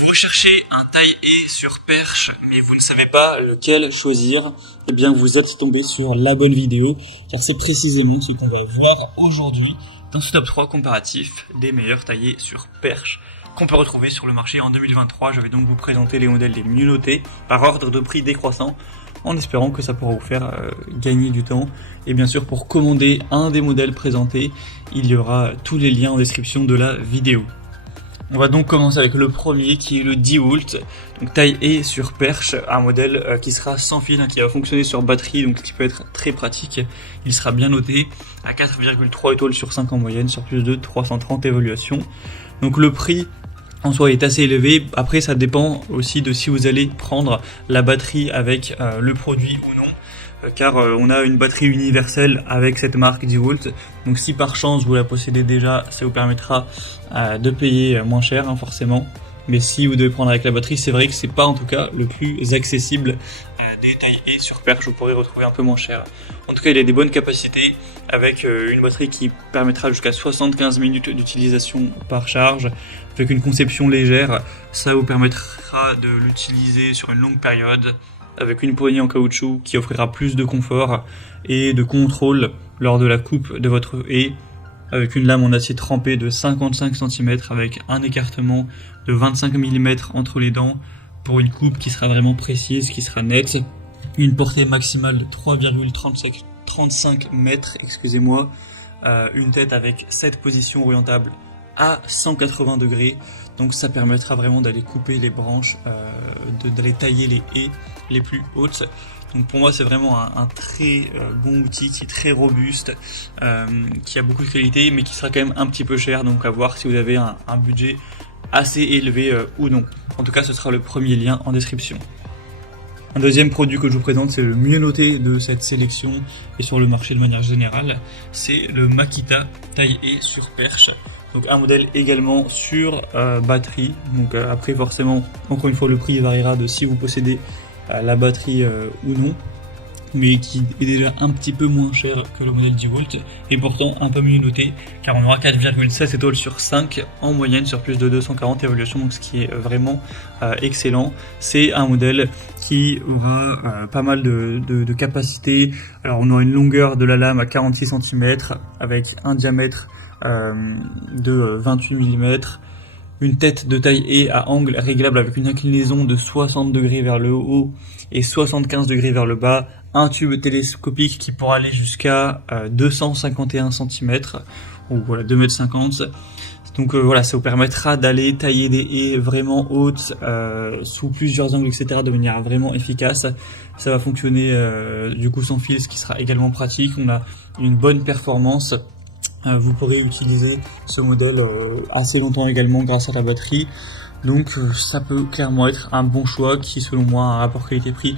Vous recherchez un taille-haie sur perche, mais vous ne savez pas lequel choisir, eh bien vous êtes tombé sur la bonne vidéo, car c'est précisément ce qu'on va voir aujourd'hui dans ce top 3 comparatif des meilleurs taille-haie sur perche qu'on peut retrouver sur le marché en 2023. Je vais donc vous présenter les modèles les mieux notés par ordre de prix décroissant, en espérant que ça pourra vous faire gagner du temps. Et bien sûr, pour commander un des modèles présentés, il y aura tous les liens en description de la vidéo. On va donc commencer avec le premier qui est le DeWalt, donc taille-haie sur perche, un modèle qui sera sans fil, qui va fonctionner sur batterie, donc qui peut être très pratique. Il sera bien noté à 4,3 étoiles sur 5 en moyenne, sur plus de 330 évaluations. Donc le prix en soi est assez élevé. Après, ça dépend aussi de si vous allez prendre la batterie avec le produit ou non. Car on a une batterie universelle avec cette marque DeWalt, donc si par chance vous la possédez déjà, ça vous permettra de payer moins cher, forcément. Mais si vous devez prendre avec la batterie, c'est vrai que c'est pas en tout cas le plus accessible des taille-haie sur perche, vous pourrez retrouver un peu moins cher. En tout cas, il a des bonnes capacités avec une batterie qui permettra jusqu'à 75 minutes d'utilisation par charge. Avec une conception légère, ça vous permettra de l'utiliser sur une longue période, avec une poignée en caoutchouc qui offrira plus de confort et de contrôle lors de la coupe de votre haie, avec une lame en acier trempé de 55 cm avec un écartement de 25 mm entre les dents pour une coupe qui sera vraiment précise, qui sera nette, une portée maximale de 3,35 mètres, une tête avec 7 positions orientables à 180 degrés, donc ça permettra vraiment d'aller couper les branches, d'aller tailler les haies les plus hautes. Donc pour moi c'est vraiment un très bon outil qui est très robuste, qui a beaucoup de qualité mais qui sera quand même un petit peu cher, donc à voir si vous avez un budget assez élevé ou non. En tout cas ce sera le premier lien en description. Un deuxième produit que je vous présente, c'est le mieux noté de cette sélection et sur le marché de manière générale, c'est le Makita taille-haie sur perche. Donc un modèle également sur batterie. Donc après forcément, encore une fois, le prix variera de si vous possédez la batterie ou non, mais qui est déjà un petit peu moins cher que le modèle DeWalt et pourtant un peu mieux noté, car on aura 4,7 étoiles sur 5 en moyenne sur plus de 240 évaluations, donc ce qui est vraiment excellent. C'est un modèle qui aura pas mal de capacité. Alors on aura une longueur de la lame à 46 cm avec un diamètre de 28 mm, une tête de taille-haie à angle réglable avec une inclinaison de 60 degrés vers le haut et 75 degrés vers le bas, un tube télescopique qui pourra aller jusqu'à 251 cm, ou voilà 2,50 m. Donc voilà, ça vous permettra d'aller tailler des haies vraiment hautes, sous plusieurs angles, etc. de manière vraiment efficace. Ça va fonctionner du coup sans fil, ce qui sera également pratique. On a une bonne performance. Vous pourrez utiliser ce modèle assez longtemps également grâce à la batterie. Donc ça peut clairement être un bon choix qui selon moi a un rapport qualité-prix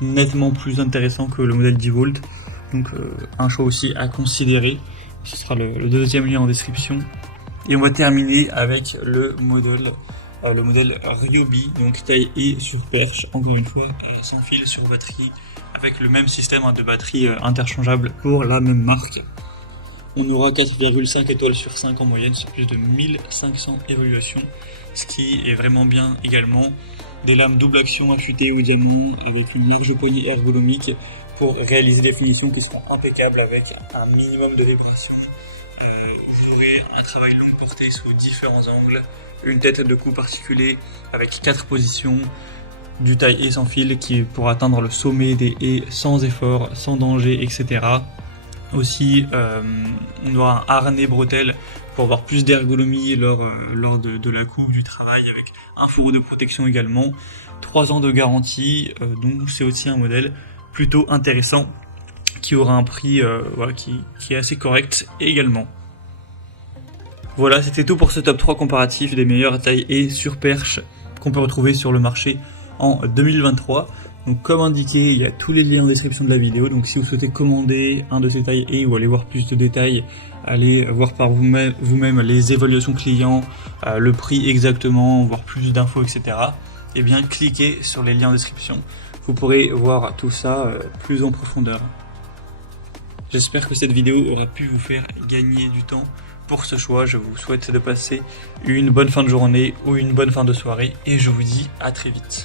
nettement plus intéressant que le modèle DeWalt. Donc un choix aussi à considérer. Ce sera le deuxième lien en description. Et on va terminer avec le modèle Ryobi, donc taille-haie sur perche, encore une fois sans fil sur batterie, avec le même système de batterie interchangeable pour la même marque. On aura 4,5 étoiles sur 5 en moyenne sur plus de 1500 évaluations, ce qui est vraiment bien également. Des lames double action affûtées au diamant avec une large poignée ergonomique pour réaliser des finitions qui seront impeccables avec un minimum de vibration. Vous aurez un travail longue portée sous différents angles, une tête de coupe articulée avec 4 positions, du taille-haie sans fil qui pourra atteindre le sommet des haies sans effort, sans danger, etc. Aussi, on aura un harnais bretelle pour avoir plus d'ergonomie lors de la coupe, du travail, avec un fourreau de protection également. 3 ans de garantie, donc c'est aussi un modèle plutôt intéressant qui aura un prix qui est assez correct également. Voilà, c'était tout pour ce top 3 comparatif des meilleures taille-haie sur perche qu'on peut retrouver sur le marché en 2023. Donc comme indiqué, il y a tous les liens en description de la vidéo, donc si vous souhaitez commander un de ces taille-haie ou aller voir plus de détails, allez voir par vous-même les évaluations clients, le prix exactement, voir plus d'infos, etc. Et bien cliquez sur les liens en description, vous pourrez voir tout ça plus en profondeur. J'espère que cette vidéo aura pu vous faire gagner du temps pour ce choix. Je vous souhaite de passer une bonne fin de journée ou une bonne fin de soirée et je vous dis à très vite.